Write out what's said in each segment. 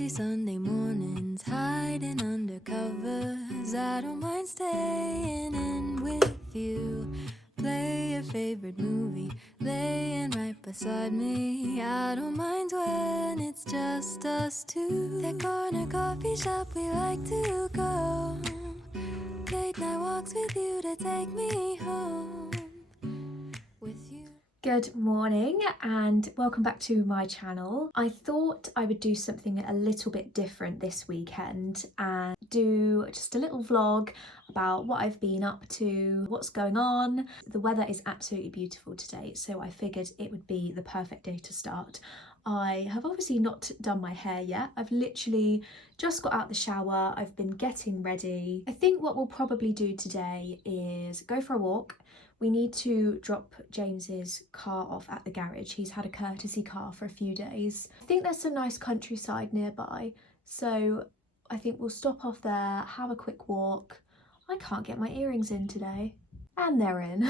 cozy Sunday mornings, hiding under covers. I don't mind staying in with you. Play your favorite movie, laying right beside me. I don't mind when it's just us two. That corner coffee shop we like to go. Late night walks with you to take me home. With you. Good morning and welcome back to my channel. I thought I would do something a little bit different this weekend and do just a little vlog about what I've been up to, what's going on. The weather is absolutely beautiful today, so I figured it would be the perfect day to start. I have obviously not done my hair yet. I've literally just got out the shower. I've been getting ready. I think what we'll probably do today is go for a walk. We need to drop James's car off at the garage. He's had a courtesy car for a few days. I think there's some nice countryside nearby, so I think we'll stop off there, have a quick walk. I can't get my earrings in today. And they're in.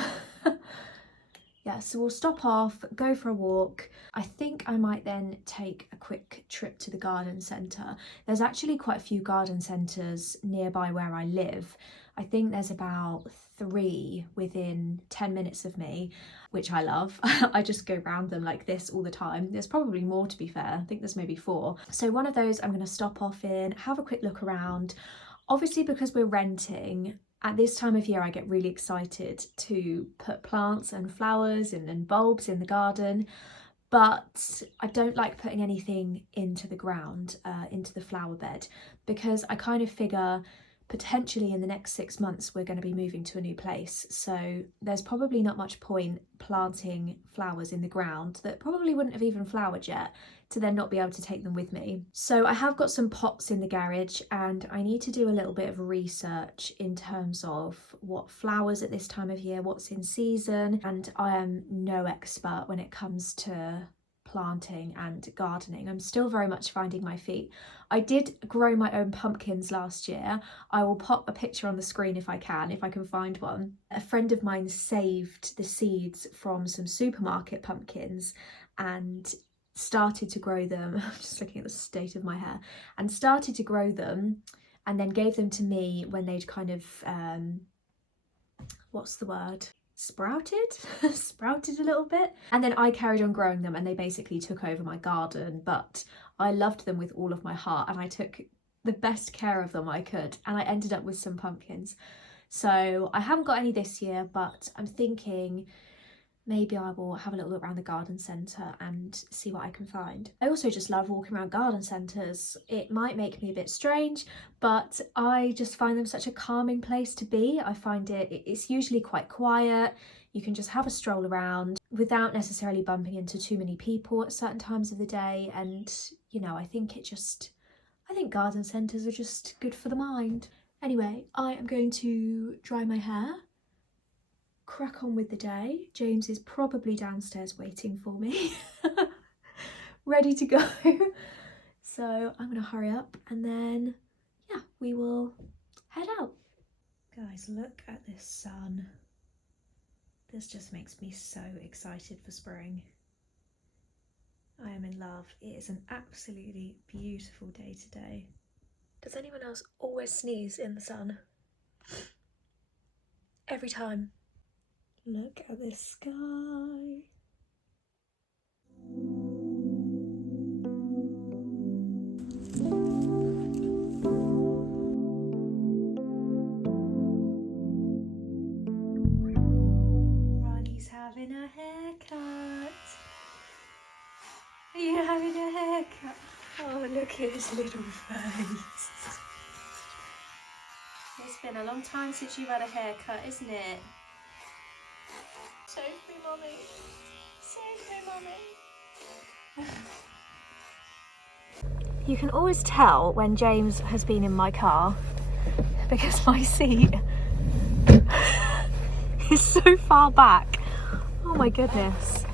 Yeah, so we'll stop off, go for a walk. I think I might then take a quick trip to the garden centre. There's actually quite a few garden centres nearby where I live. I think there's about 3 within 10 minutes of me, which I love. I just go round them like this all the time. There's probably more, to be fair. I think there's maybe 4. So one of those I'm going to stop off in, have a quick look around. Obviously, because we're renting, at this time of year I get really excited to put plants and flowers and bulbs in the garden, but I don't like putting anything into the ground, into the flower bed, because I kind of figure potentially in the next 6 months we're going to be moving to a new place, so there's probably not much point planting flowers in the ground that probably wouldn't have even flowered yet, to then not be able to take them with me. So I have got some pots in the garage and I need to do a little bit of research in terms of what flowers at this time of year, what's in season, and I am no expert when it comes to planting and gardening. I'm still very much finding my feet. I did grow my own pumpkins last year. I will pop a picture on the screen if I can find one. A friend of mine saved the seeds from some supermarket pumpkins and started to grow them. I'm just looking at the state of my hair. And started to grow them and then gave them to me when they'd kind of, what's the word? Sprouted a little bit, and then I carried on growing them and they basically took over my garden. But I loved them with all of my heart and I took the best care of them I could, and I ended up with some pumpkins. So I haven't got any this year, but I'm thinking maybe I will have a little look around the garden centre and see what I can find. I also just love walking around garden centres. It might make me a bit strange, but I just find them such a calming place to be. I find it's usually quite quiet. You can just have a stroll around without necessarily bumping into too many people at certain times of the day. And, you know, I think garden centres are just good for the mind. Anyway, I am going to dry my hair, crack on with the day. James is probably downstairs waiting for me, ready to go. So I'm gonna hurry up and then, yeah, we will head out. Guys, look at this sun. This just makes me so excited for spring. I am in love. It is an absolutely beautiful day today. Does anyone else always sneeze in the sun? Every time. Look at this sky. Ronnie's having a haircut. Are you having a haircut? Oh, look at his little face. It's been a long time since you've had a haircut, isn't it? Save me, Mummy. Save me, Mummy. You can always tell when James has been in my car because my seat is so far back. Oh my goodness.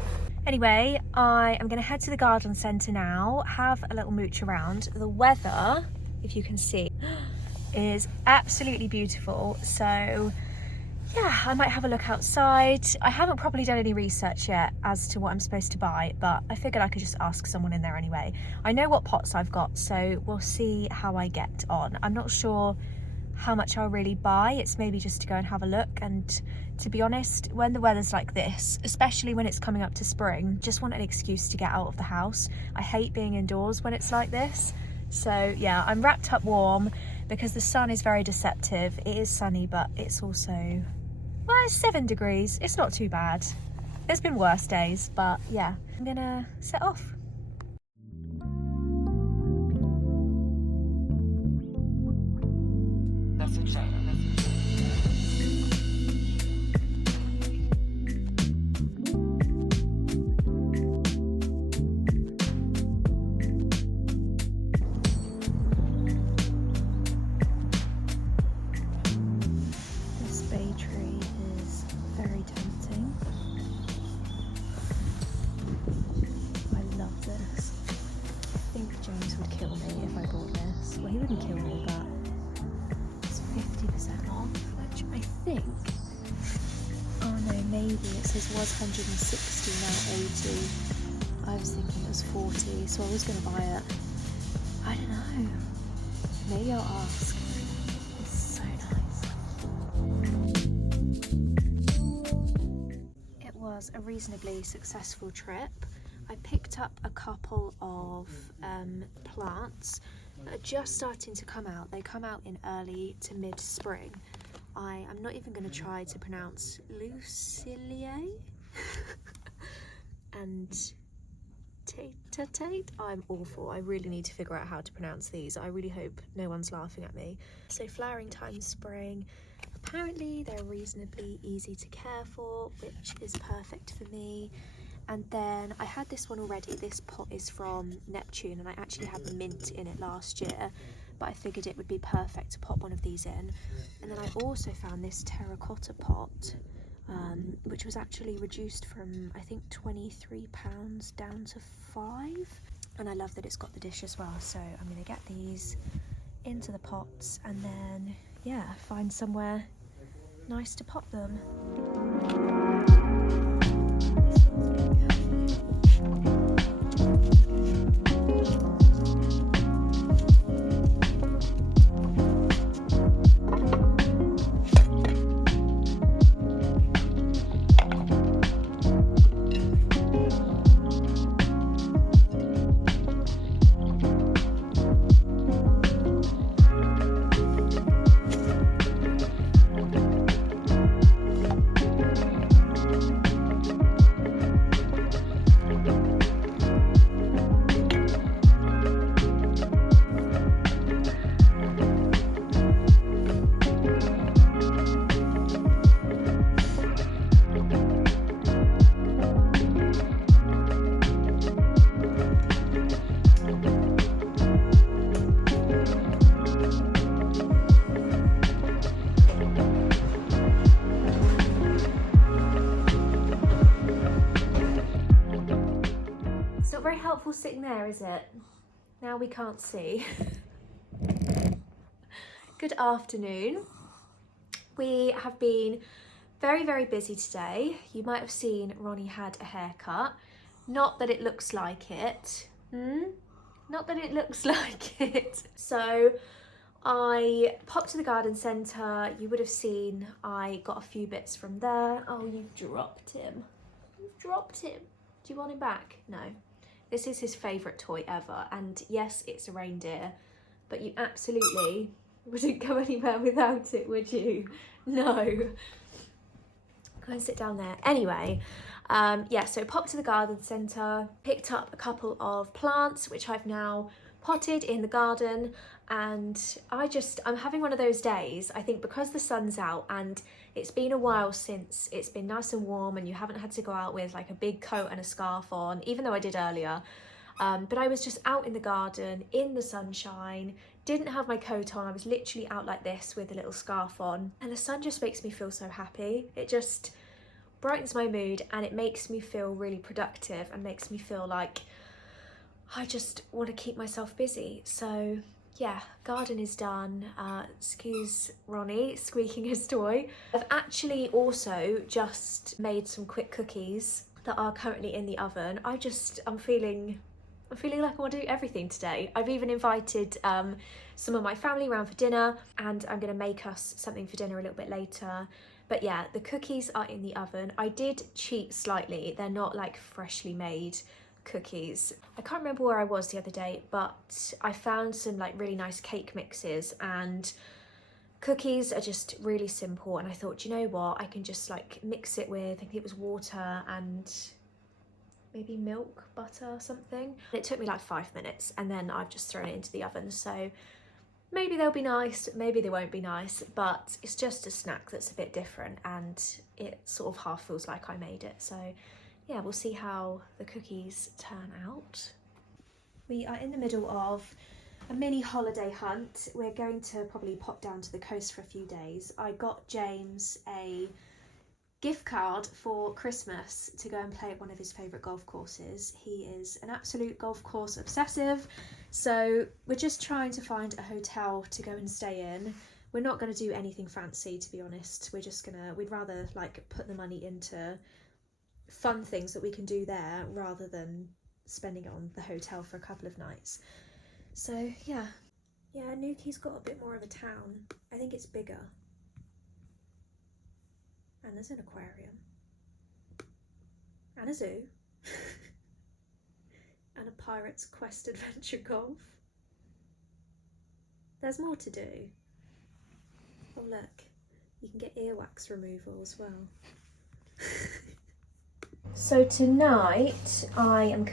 Anyway, I am going to head to the garden centre now, have a little mooch around. The weather, if you can see, is absolutely beautiful. So yeah, I might have a look outside. I haven't properly done any research yet as to what I'm supposed to buy, but I figured I could just ask someone in there anyway. I know what pots I've got, so we'll see how I get on. I'm not sure how much I'll really buy. It's maybe just to go and have a look, and to be honest, when the weather's like this, especially when it's coming up to spring, just want an excuse to get out of the house. I hate being indoors when it's like this. So yeah, I'm wrapped up warm because the sun is very deceptive. It is sunny, but it's also, well, it's 7 degrees. It's not too bad. There's been worse days, but yeah, I'm gonna set off. This bay tree is very tempting. I love this. I think James would kill me if I bought this. Well, he wouldn't kill me, but it's 50% off, which I think, oh no, maybe it says was 160, now 80. I was thinking it was 40, so I was going to buy it. I don't know. Maybe I'll ask. It's so nice. It was a reasonably successful trip. I picked up a couple of plants that are just starting to come out. They come out in early to mid-spring. I am not even going to try to pronounce Luciliae and Tate. I'm awful. I really need to figure out how to pronounce these. I really hope no one's laughing at me. So flowering time spring. Apparently they're reasonably easy to care for, which is perfect for me. And then I had this one already. This pot is from Neptune, and I actually had mint in it last year, but I figured it would be perfect to pop one of these in. And then I also found this terracotta pot, which was actually reduced from, I think, £23 down to £5. And I love that it's got the dish as well. So I'm going to get these into the pots and then, yeah, find somewhere nice to pop them. Very helpful sitting there, is it? Now we can't see. Good afternoon. We have been very busy today. You might have seen Ronnie had a haircut. Not that it looks like it. Not that it looks like it. So I popped to the garden centre. You would have seen I got a few bits from there. Oh, you've dropped him. You've dropped him. Do you want him back? No. This is his favourite toy ever, and yes, it's a reindeer, but you absolutely wouldn't go anywhere without it, would you? No. Go and sit down there. Anyway, yeah, so popped to the garden centre, picked up a couple of plants, which I've now potted in the garden, and I'm having one of those days, I think, because the sun's out and it's been a while since it's been nice and warm and you haven't had to go out with like a big coat and a scarf on, even though I did earlier. But I was just out in the garden in the sunshine, didn't have my coat on. I was literally out like this with a little scarf on, and the sun just makes me feel so happy. It just brightens my mood and it makes me feel really productive and makes me feel like I just want to keep myself busy. So yeah, garden is done. Excuse Ronnie squeaking his toy. I've actually also just made some quick cookies that are currently in the oven. I'm feeling like I want to do everything today. I've even invited some of my family around for dinner, and I'm going to make us something for dinner a little bit later. But yeah, the cookies are in the oven. I did cheat slightly. They're not like freshly made cookies. I can't remember where I was the other day, but I found some like really nice cake mixes, and cookies are just really simple, and I thought, you know what, I can just like mix it with, I think it was water and maybe milk, butter or something. It took me like 5 minutes, and then I've just thrown it into the oven. So maybe they'll be nice, maybe they won't be nice, but it's just a snack that's a bit different, and it sort of half feels like I made it. So yeah, we'll see how the cookies turn out. We are in the middle of a mini holiday hunt. We're going to probably pop down to the coast for a few days. I got James a gift card for Christmas to go and play at one of his favourite golf courses. He is an absolute golf course obsessive, so we're just trying to find a hotel to go and stay in. We're not going to do anything fancy, to be honest. We'd rather like put the money into fun things that we can do there rather than spending it on the hotel for a couple of nights. So yeah, Nuki's got a bit more of a town. I think it's bigger. And there's an aquarium. And a zoo. And a Pirate's Quest Adventure Golf. There's more to do. Oh look, you can get earwax removal as well. So tonight I'm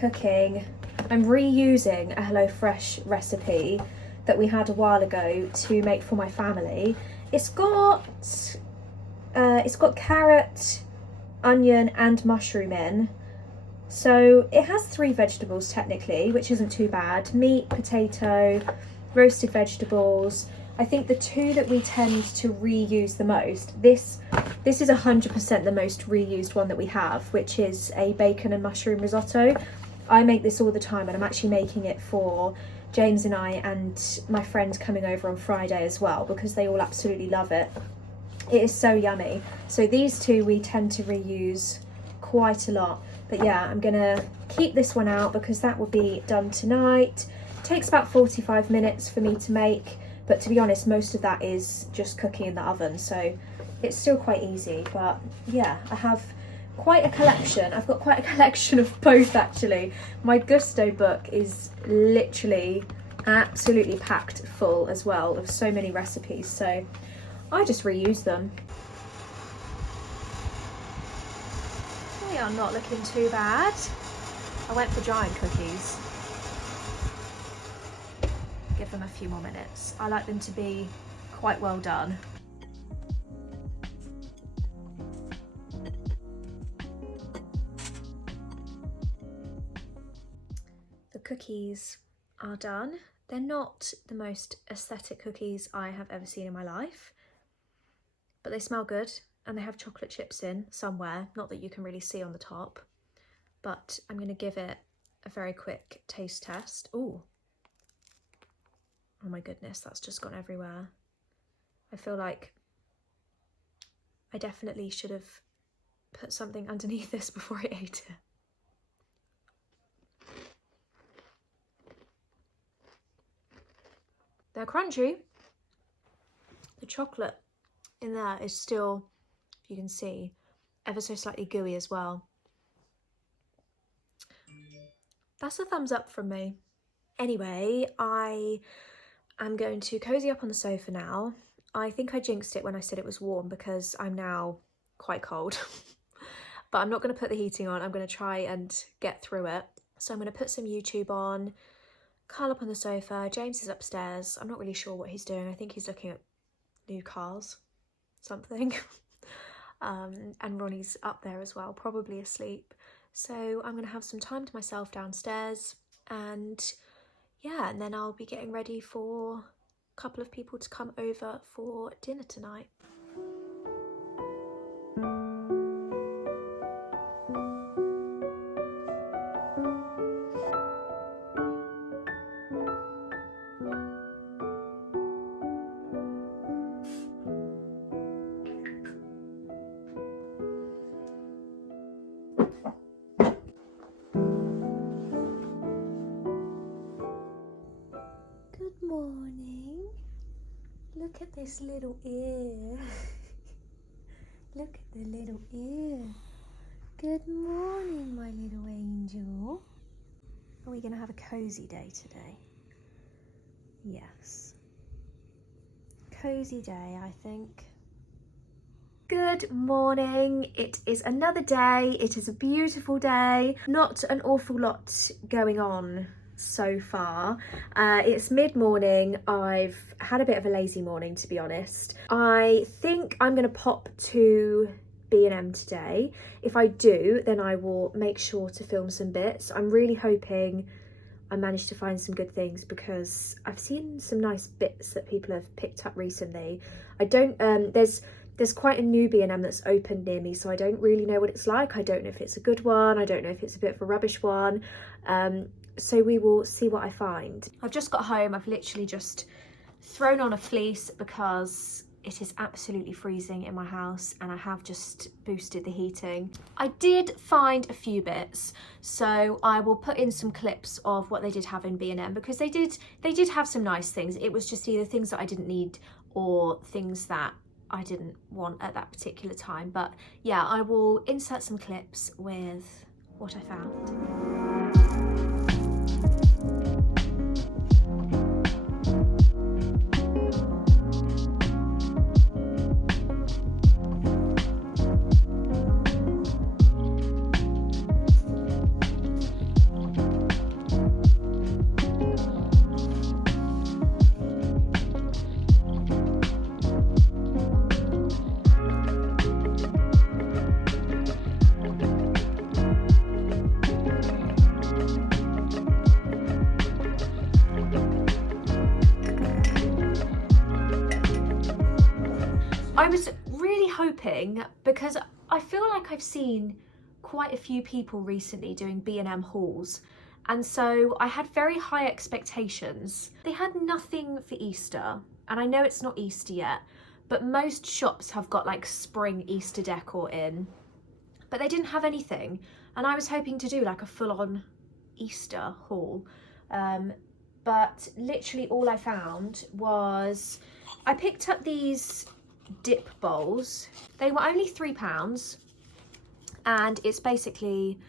reusing a HelloFresh recipe that we had a while ago to make for my family. It's got carrot, onion and mushroom in. So it has 3 vegetables technically, which isn't too bad. Meat, potato, roasted vegetables. I think the 2 that we tend to reuse the most, this is 100% the most reused one that we have, which is a bacon and mushroom risotto. I make this all the time, and I'm actually making it for James and I and my friend coming over on Friday as well, because they all absolutely love it. It is so yummy. So these 2 we tend to reuse quite a lot. But yeah, I'm gonna keep this one out because that will be done tonight. It takes about 45 minutes for me to make, but to be honest, most of that is just cooking in the oven, so it's still quite easy. But yeah, I have quite a collection. I've got quite a collection of both actually. My Gusto book is literally absolutely packed full as well of so many recipes, so I just reuse them. They are not looking too bad. I went for giant cookies. Give them a few more minutes. I like them to be quite well done. The cookies are done. They're not the most aesthetic cookies I have ever seen in my life, but they smell good, and they have chocolate chips in somewhere, not that you can really see on the top, but I'm going to give it a very quick taste test. Ooh. Oh my goodness, that's just gone everywhere. I feel like I definitely should have put something underneath this before I ate it. They're crunchy. The chocolate in there is still, if you can see, ever so slightly gooey as well. That's a thumbs up from me. Anyway, I am going to cozy up on the sofa now. I think I jinxed it when I said it was warm because I'm now quite cold. But I'm not going to put the heating on. I'm going to try and get through it. So I'm going to put some YouTube on, curl up on the sofa. James is upstairs. I'm not really sure what he's doing. I think he's looking at new cars, something. And Ronnie's up there as well, probably asleep. So I'm going to have some time to myself downstairs, and yeah, and then I'll be getting ready for a couple of people to come over for dinner tonight. this little ear. Look at the little ear. Good morning, my little angel. Are we going to have a cozy day today? Yes. Cozy day, I think. Good morning. It is another day. It is a beautiful day. Not an awful lot going on so far. It's mid-morning. I've had a bit of a lazy morning, to be honest. I think I'm going to pop to B&M today. If I do, then I will make sure to film some bits. I'm really hoping I managed to find some good things because I've seen some nice bits that people have picked up recently. I don't, there's quite a new B&M that's opened near me, so I don't really know what it's like. I don't know if it's a good one. I don't know if it's a bit of a rubbish one. So we will see what I find. I've just got home. I've literally just thrown on a fleece because it is absolutely freezing in my house and I have just boosted the heating. I did find a few bits, so I will put in some clips of what they did have in B&M because they did have some nice things. It was just either things that I didn't need or things that I didn't want at that particular time. But yeah, I will insert some clips with what I found. I was really hoping, because I feel like I've seen quite a few people recently doing B&M hauls, and so I had very high expectations. They had nothing for Easter, and I know it's not Easter yet, but most shops have got like spring Easter decor in, but they didn't have anything, and I was hoping to do like a full-on Easter haul, but literally all I found was, I picked up these dip bowls. They were only £3 and it's basically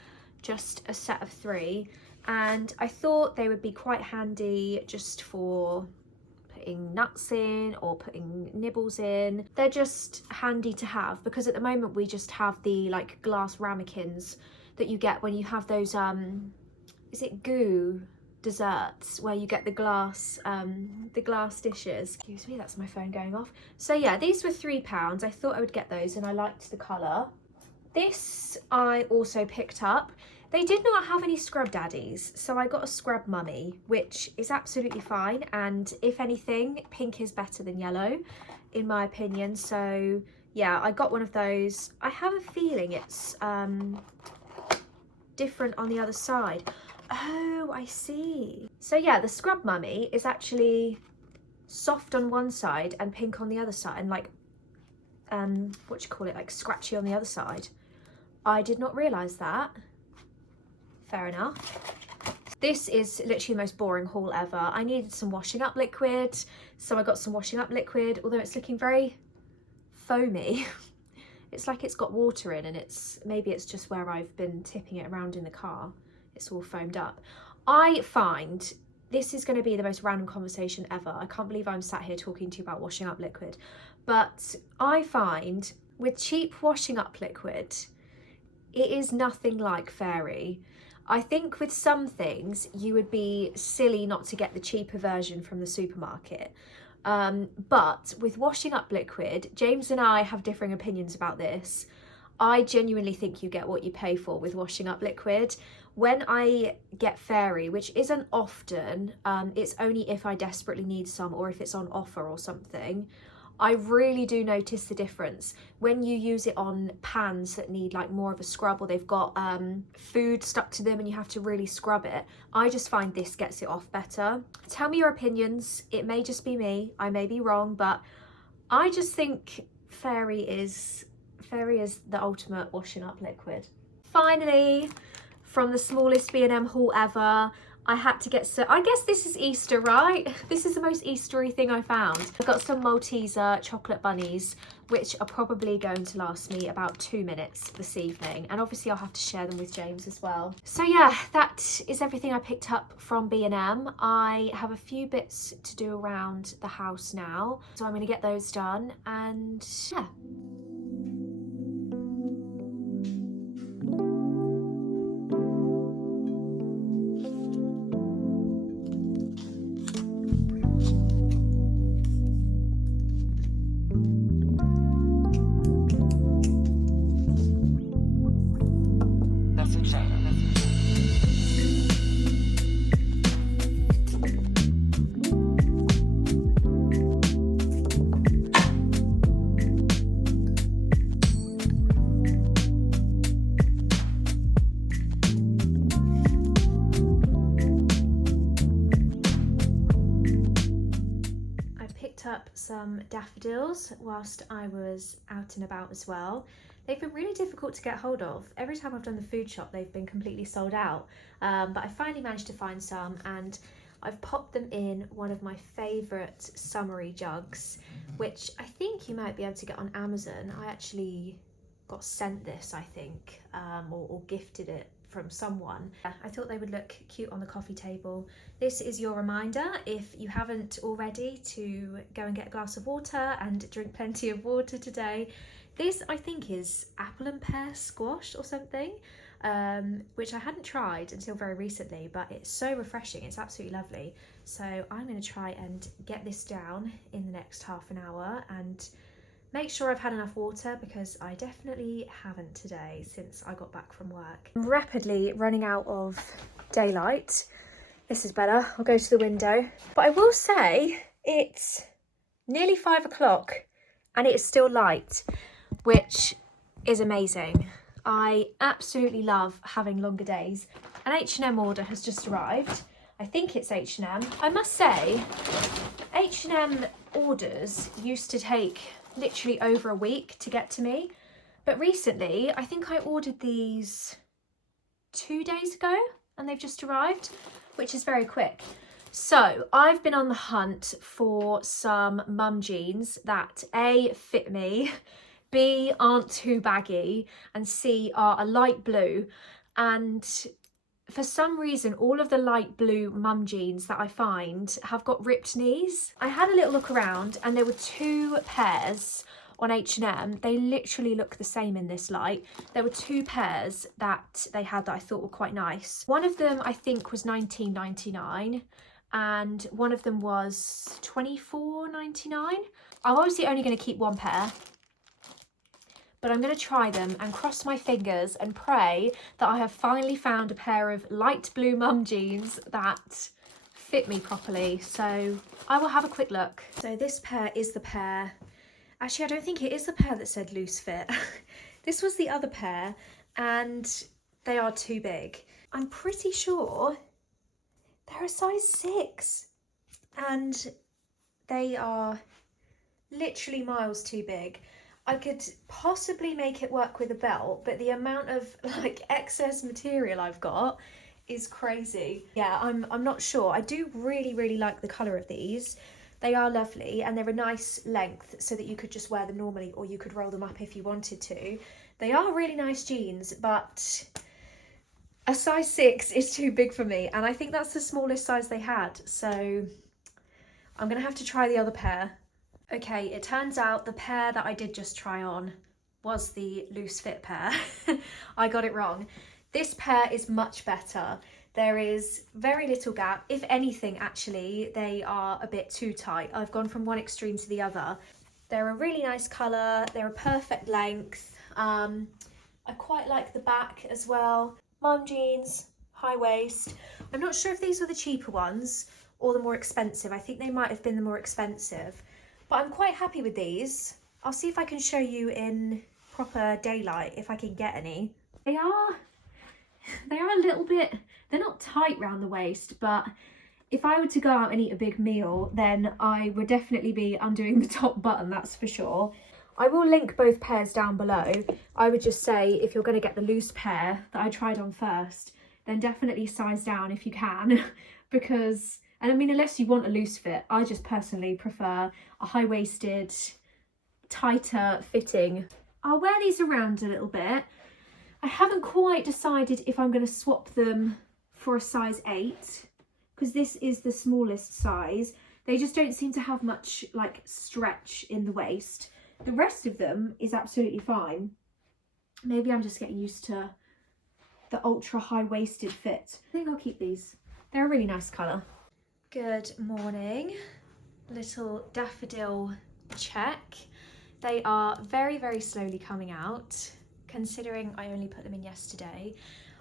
just a set of 3, and I thought they would be quite handy just for putting nuts in or putting nibbles in. They're just handy to have because at the moment we just have the like glass ramekins that you get when you have those is it goo desserts where you get the glass dishes. Excuse me, that's my phone going off. So yeah, these were £3. I thought I would get those and I liked the colour. This I also picked up. They did not have any scrub daddies, so I got a scrub mummy, which is absolutely fine, and if anything, pink is better than yellow in my opinion. So yeah, I got one of those. I have a feeling it's different on the other side. Oh, I see. So yeah, the scrub mummy is actually soft on one side and pink on the other side, and like, what do you call it, like scratchy on the other side. I did not realise that. Fair enough. This is literally the most boring haul ever. I needed some washing up liquid, so I got some washing up liquid, although it's looking very foamy. It's like it's got water in, and maybe it's just where I've been tipping it around in the car. It's all foamed up. I find this is going to be the most random conversation ever. I can't believe I'm sat here talking to you about washing up liquid. But I find with cheap washing up liquid, it is nothing like Fairy. I think with some things you would be silly not to get the cheaper version from the supermarket. But with washing up liquid, James and I have differing opinions about this. I genuinely think you get what you pay for with washing up liquid. When I get Fairy, which isn't often, it's only if I desperately need some or if it's on offer or something, I really do notice the difference. When you use it on pans that need like more of a scrub, or they've got food stuck to them and you have to really scrub it, I just find this gets it off better. Tell me your opinions. It may just be me, I may be wrong, but I just think Fairy is the ultimate washing up liquid. Finally, from the smallest B&M haul ever, I had to get some, I guess this is Easter, right? This is the most Eastery thing I found. I've got some Malteser chocolate bunnies, which are probably going to last me about 2 minutes this evening. And obviously I'll have to share them with James as well. So yeah, that is everything I picked up from B&M. I have a few bits to do around the house now. So I'm gonna get those done and yeah. Up some daffodils whilst I was out and about as well. They've been really difficult to get hold of. Every time I've done the food shop they've been completely sold out, but I finally managed to find some and I've popped them in one of my favourite summery jugs, which I think you might be able to get on Amazon. I actually got sent this, I think, or gifted it from someone. I thought they would look cute on the coffee table. This is your reminder, if you haven't already, to go and get a glass of water and drink plenty of water today. This I think is apple and pear squash or something, which I hadn't tried until very recently, but it's so refreshing. It's absolutely lovely. So I'm going to try and get this down in the next half an hour and make sure I've had enough water, because I definitely haven't today since I got back from work. I'm rapidly running out of daylight. This is better. I'll go to the window. But I will say it's nearly 5 o'clock and it is still light, which is amazing. I absolutely love having longer days. An H&M order has just arrived. I think it's H&M. I must say, H&M orders used to take literally over a week to get to me, but recently I think I ordered these 2 days ago and they've just arrived, which is very quick. So I've been on the hunt for some mum jeans that A, fit me, B, aren't too baggy, and C, are a light blue. And for some reason, all of the light blue mum jeans that I find have got ripped knees. I had a little look around and there were 2 pairs on H&M. They literally look the same in this light. There were 2 pairs that they had that I thought were quite nice. One of them I think was $19.99 and one of them was $24.99. I'm obviously only going to keep one pair, but I'm going to try them and cross my fingers and pray that I have finally found a pair of light blue mum jeans that fit me properly. So I will have a quick look. So this pair is the pair. Actually, I don't think it is the pair that said loose fit. This was the other pair and they are too big. I'm pretty sure they're a size 6 and they are literally miles too big. I could possibly make it work with a belt, but the amount of like excess material I've got is crazy. Yeah, I'm not sure. I do really like the colour of these. They are lovely and they're a nice length so that you could just wear them normally, or you could roll them up if you wanted to. They are really nice jeans, but a size 6 is too big for me, and I think that's the smallest size they had. So I'm gonna have to try the other pair. Okay, it turns out the pair that I did just try on was the loose fit pair. I got it wrong. This pair is much better. There is very little gap. If anything, actually, they are a bit too tight. I've gone from one extreme to the other. They're a really nice colour. They're a perfect length. I quite like the back as well. Mum jeans, high waist. I'm not sure if these were the cheaper ones or the more expensive. I think they might have been the more expensive. But I'm quite happy with these. I'll see if I can show you in proper daylight, if I can get any. They are a little bit, they're not tight round the waist, but if I were to go out and eat a big meal, then I would definitely be undoing the top button, that's for sure. I will link both pairs down below. I would just say, if you're going to get the loose pair that I tried on first, then definitely size down if you can because, and I mean, unless you want a loose fit, I just personally prefer a high-waisted, tighter fitting. I'll wear these around a little bit. I haven't quite decided if I'm going to swap them for a size 8 because this is the smallest size. They just don't seem to have much like stretch in the waist. The rest of them is absolutely fine. Maybe I'm just getting used to the ultra high-waisted fit. I think I'll keep these. They're a really nice colour. Good morning. Little daffodil check. They are very, very slowly coming out. Considering I only put them in yesterday,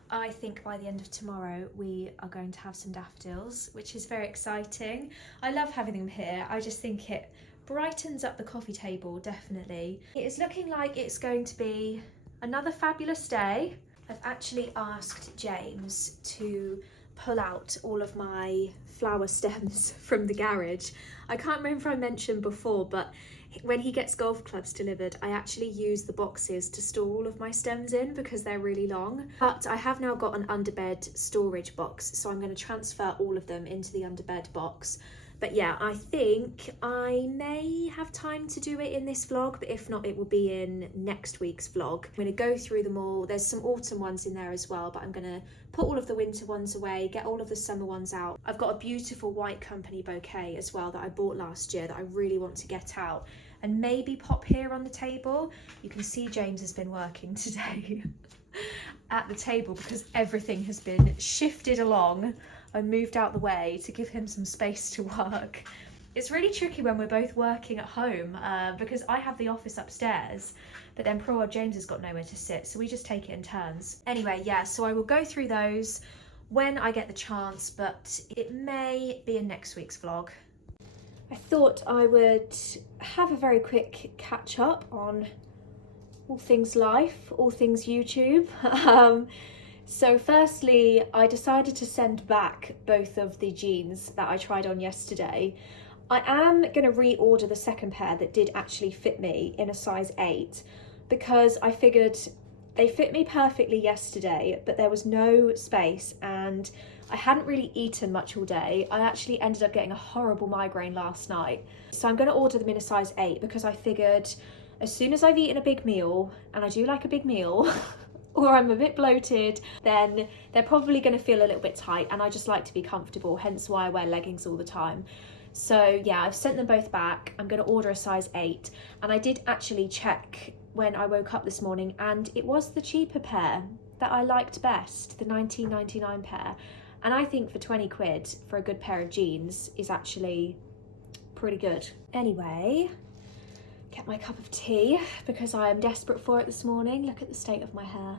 I think by the end of tomorrow we are going to have some daffodils, which is very exciting. I love having them here. I just think it brightens up the coffee table, definitely. It is looking like it's going to be another fabulous day. I've actually asked James to pull out all of my flower stems from the garage. I can't remember if I mentioned before, but when he gets golf clubs delivered, I actually use the boxes to store all of my stems in because they're really long. But I have now got an underbed storage box, so I'm going to transfer all of them into the underbed box. But yeah, I think I may have time to do it in this vlog, but if not, it will be in next week's vlog. I'm going to go through them all. There's some autumn ones in there as well, but I'm going to put all of the winter ones away, get all of the summer ones out. I've got a beautiful white company bouquet as well that I bought last year that I really want to get out and maybe pop here on the table. You can see James has been working today at the table because everything has been shifted along. I moved out the way to give him some space to work. It's really tricky when we're both working at home because I have the office upstairs, but then poor old James has got nowhere to sit, so we just take it in turns. Anyway, yeah, so I will go through those when I get the chance, but it may be in next week's vlog. I thought I would have a very quick catch up on all things life, all things YouTube. So firstly, I decided to send back both of the jeans that I tried on yesterday. I am going to reorder the second pair that did actually fit me in a size 8 because I figured they fit me perfectly yesterday, but there was no space and I hadn't really eaten much all day. I actually ended up getting a horrible migraine last night. So I'm going to order them in a size 8 because I figured as soon as I've eaten a big meal, and I do like a big meal, or I'm a bit bloated, then they're probably going to feel a little bit tight and I just like to be comfortable, hence why I wear leggings all the time. So yeah, I've sent them both back. I'm going to order a size 8 and I did actually check when I woke up this morning and it was the cheaper pair that I liked best, the 19.99 pair. And I think for 20 quid for a good pair of jeans is actually pretty good. Anyway, get my cup of tea because I am desperate for it this morning. Look at the state of my hair.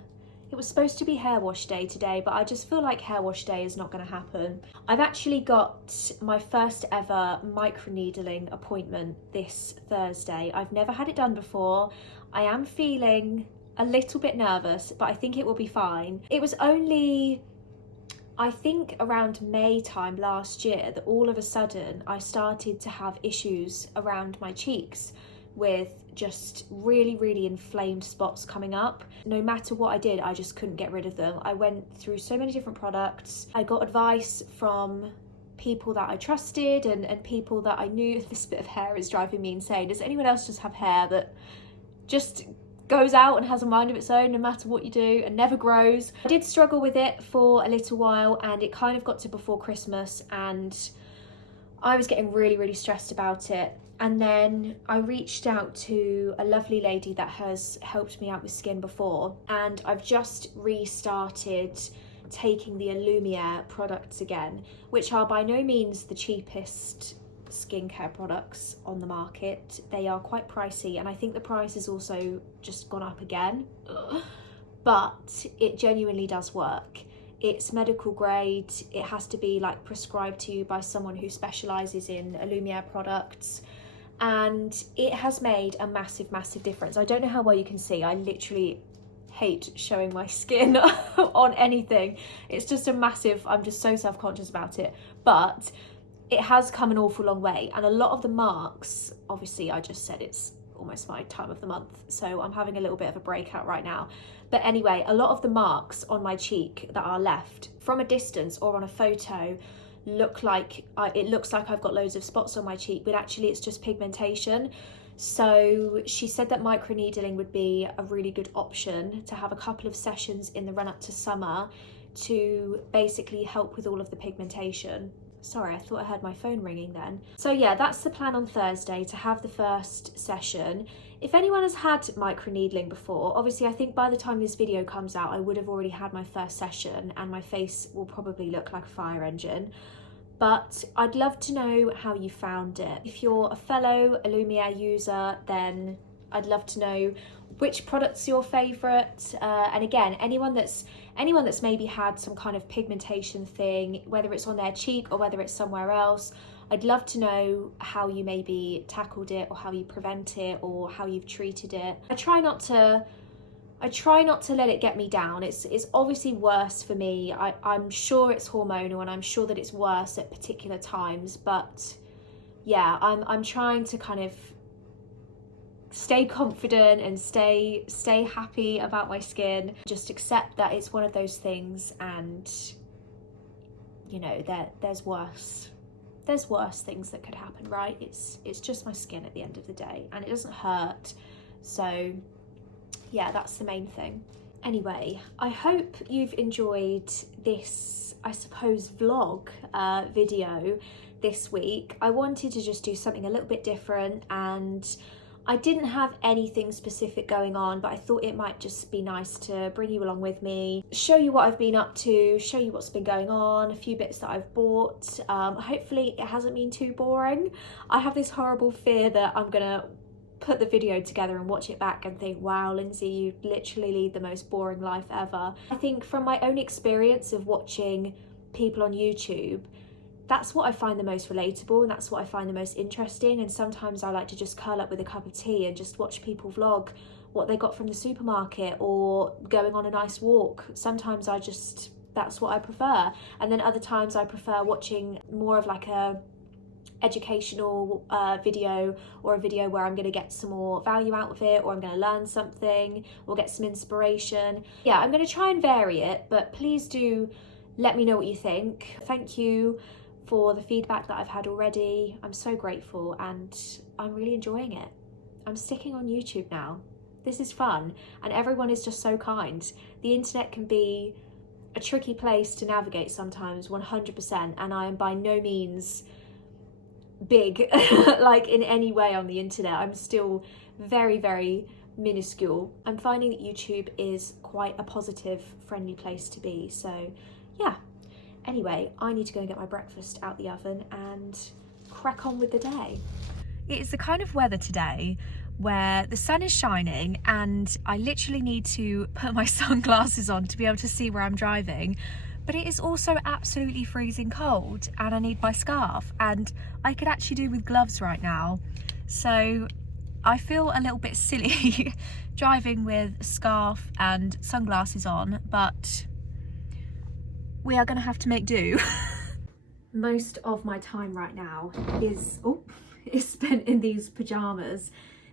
It was supposed to be hair wash day today, but I just feel like hair wash day is not going to happen. I've actually got my first ever microneedling appointment this Thursday. I've never had it done before. I am feeling a little bit nervous, but I think it will be fine. It was only, I think around May time last year that all of a sudden I started to have issues around my cheeks with just really, really inflamed spots coming up. No matter what I did, I just couldn't get rid of them. I went through so many different products. I got advice from people that I trusted and people that I knew. This bit of hair is driving me insane. Does anyone else just have hair that just goes out and has a mind of its own no matter what you do and never grows? I did struggle with it for a little while and it kind of got to before Christmas and I was getting really, really stressed about it. And then I reached out to a lovely lady that has helped me out with skin before, and I've just restarted taking the Lumiere products again, which are by no means the cheapest skincare products on the market. They are quite pricey and I think the price has also just gone up again. But it genuinely does work. It's medical grade. It has to be like prescribed to you by someone who specialises in Lumiere products. And it has made a massive, massive difference. I don't know how well you can see. I literally hate showing my skin on anything. It's just a massive, I'm just so self-conscious about it. But it has come an awful long way. And a lot of the marks, obviously I just said it's almost my time of the month, so I'm having a little bit of a breakout right now. But anyway, a lot of the marks on my cheek that are left from a distance or on a photo look like it looks like I've got loads of spots on my cheek, but actually it's just pigmentation. So she said that microneedling would be a really good option to have a couple of sessions in the run up to summer to basically help with all of the pigmentation. Sorry, I thought I heard my phone ringing then. So yeah, that's the plan on Thursday, to have the first session. If anyone has had microneedling before, obviously I think by the time this video comes out, I would have already had my first session and my face will probably look like a fire engine. But I'd love to know how you found it. If you're a fellow Lumiere user, then I'd love to know which product's your favourite. And again, anyone that's maybe had some kind of pigmentation thing, whether it's on their cheek or whether it's somewhere else, I'd love to know how you maybe tackled it or how you prevent it or how you've treated it. I try not to let it get me down. It's obviously worse for me. I'm sure it's hormonal and I'm sure that it's worse at particular times, but yeah, I'm trying to kind of stay confident and stay happy about my skin. Just accept that it's one of those things, and you know, there's worse things that could happen, right? It's just my skin at the end of the day, and it doesn't hurt. So yeah, that's the main thing. Anyway, I hope you've enjoyed this, I suppose, vlog video this week. I wanted to just do something a little bit different, and I didn't have anything specific going on, but I thought it might just be nice to bring you along with me, show you what I've been up to, show you what's been going on, a few bits that I've bought. Hopefully it hasn't been too boring. I have this horrible fear that I'm gonna put the video together and watch it back and think, wow, Lindsay, you literally lead the most boring life ever. I think from my own experience of watching people on YouTube, that's what I find the most relatable and that's what I find the most interesting. And sometimes I like to just curl up with a cup of tea and just watch people vlog what they got from the supermarket or going on a nice walk. Sometimes that's what I prefer. And then other times I prefer watching more of like a educational video, or a video where I'm going to get some more value out of it, or I'm going to learn something or get some inspiration. Yeah, I'm going to try and vary it, but please do let me know what you think. Thank you for the feedback that I've had already. I'm so grateful and I'm really enjoying it. I'm sticking on YouTube now. This is fun and everyone is just so kind. The internet can be a tricky place to navigate sometimes, 100%, and I am by no means big like in any way on the internet. I'm still very, very minuscule. I'm finding that YouTube is quite a positive, friendly place to be. So yeah, anyway, I need to go and get my breakfast out the oven and crack on with the day. It is the kind of weather today where the sun is shining and I literally need to put my sunglasses on to be able to see where I'm driving. But it is also absolutely freezing cold and I need my scarf, and I could actually do with gloves right now. So I feel a little bit silly driving with a scarf and sunglasses on, but we are going to have to make do. Most of my time right now is spent in these pajamas.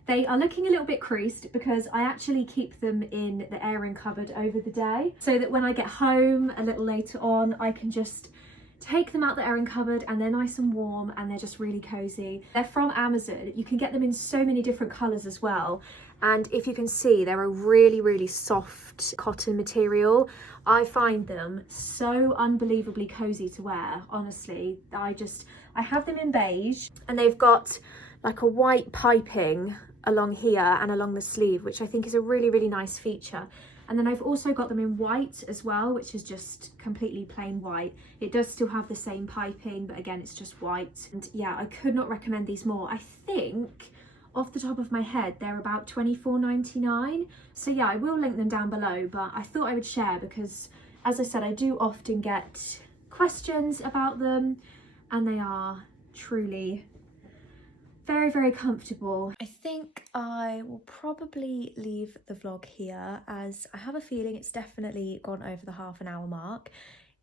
They are looking a little bit creased because I actually keep them in the airing cupboard over the day, so that when I get home a little later on, I can just take them out the airing cupboard and they're nice and warm and they're just really cozy. They're from Amazon. You can get them in so many different colours as well. And if you can see, they're a really, really soft cotton material. I find them so unbelievably cozy to wear, honestly. I have them in beige and they've got like a white piping along here and along the sleeve, which I think is a really, really nice feature. And then I've also got them in white as well, which is just completely plain white. It does still have the same piping, but again, it's just white. And yeah, I could not recommend these more. I think off the top of my head, they're about £24.99. So yeah, I will link them down below, but I thought I would share because, as I said, I do often get questions about them and they are truly very, very comfortable. I think I will probably leave the vlog here as I have a feeling it's definitely gone over the half an hour mark.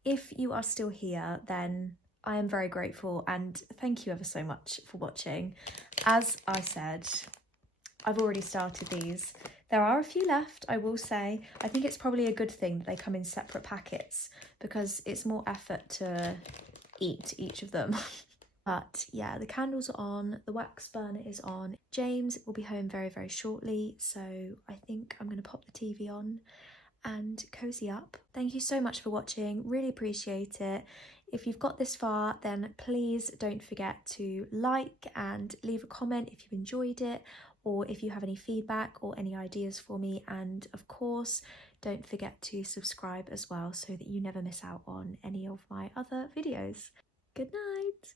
If you are still here, then I am very grateful and thank you ever so much for watching. As I said, I've already started these. There are a few left, I will say. I think it's probably a good thing that they come in separate packets because it's more effort to eat each of them. But yeah, the candles are on, the wax burner is on. James will be home very, very shortly, so I think I'm going to pop the TV on and cozy up. Thank you so much for watching, really appreciate it. If you've got this far, then please don't forget to like and leave a comment if you enjoyed it, or if you have any feedback or any ideas for me. And of course, don't forget to subscribe as well so that you never miss out on any of my other videos. Good night.